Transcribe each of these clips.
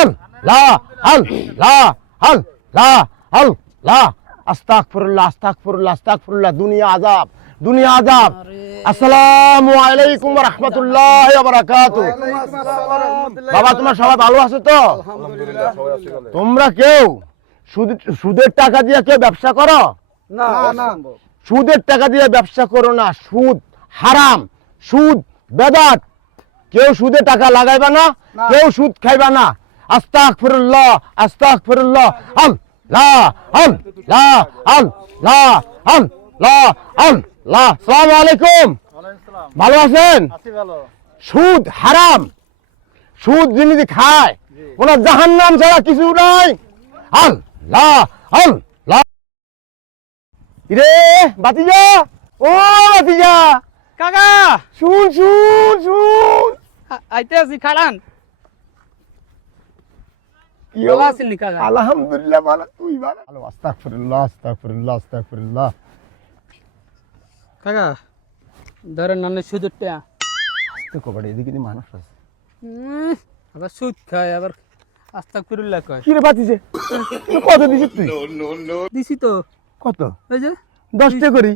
আল্লাহ আল্লাহ আল্লাহ আল্লাহ আস্তাগফিরুল্লাহ আস্তাগফিরুল্লাহ আস্তাগফিরুল্লাহ। দুনিয়া আযাব, দুনিয়া আযাব। আসসালামু আলাইকুম ওয়া রাহমাতুল্লাহি ওয়া বারাকাতুহু। বাবা তোমরা সবাই ভালো আছো তো? আলহামদুলিল্লাহ সবাই আছি ভালো। তোমরা কেউ সুদের টাকা দিয়ে কেউ ব্যবসা করো? না না সুদের টাকা দিয়ে ব্যবসা করো না, সুদ হারাম, সুদ বেদাত। কেউ সুদে টাকা লাগাইবা না, কেউ সুদ খাইবা না। আস্তাগফিরুল্লাহ আস্তাগফিরুল্লাহ আল্লাহ আল্লাহ আল্লাহ আল্লাহ আল্লাহ। আসসালামু আলাইকুম। ভালো আছেন? সুদ হারাম, সুদ যিনি খায় ওনার জাহান্নাম ছাড়া কিছু নাই। আল্লাহ আল্লাহ। রে বাতিজা, ও বাতিজা, কাকা শুন শুন শুন। আইতে আছি খাড়ান। কি ভালো অবস্থা? আছেন নি কাকা? আলহামদুলিল্লাহ ভালো, তুই ভালো? আস্তাগফিরুল্লাহ আস্তাগফিরুল্লাহ আস্তাগফিরুল্লাহ। কাকা ধরেন নানে সুদের টা আস্তে কবাড়ি, এদিকে কিন্তু মানুষ আছে। আবার সুদ খায় আবার আস্তাগফিরুল্লাহ কয়। কি রে বাতিজে, কত দিছিস তুই? দিছি তো কত? ওই যে 10 টাকা করি,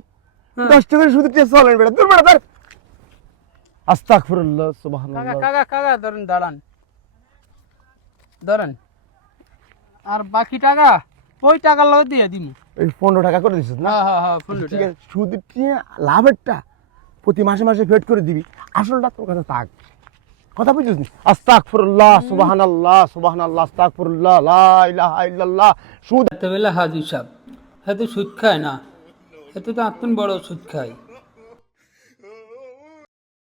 হ্যাঁ। 10 টাকা করে সুদের টেস্ট চলেন বেটা, দূর বেটা ধর। আস্তাগফিরুল্লাহ কাকা সুবহানাল্লাহ। কাকা কাকা ধরেন দাঁড়ান ধরেন। আর বাকি টাকা ওই টাকা লগে দিয়ে দিমু। এই 15 টাকা করে দিছিস না? হ্যাঁ হ্যাঁ 15 ঠিক টাকা। আছে, সুদের লাভেরটা প্রতি মাসে মাসে ফেড করে দিবি, আসলটা তোর কাছে থাক। কথা বুঝছিস নি? আস্তাগফিরুল্লাহ সুবহানাল্লাহ সুবহানাল্লাহ আস্তাগফিরুল্লাহ লা ইলাহা ইল্লাল্লাহ। সুদ এত বেলা হাজি সাহেব, হয়তো সুদ খায় না, এত তো আপন বড় সুদ খায়।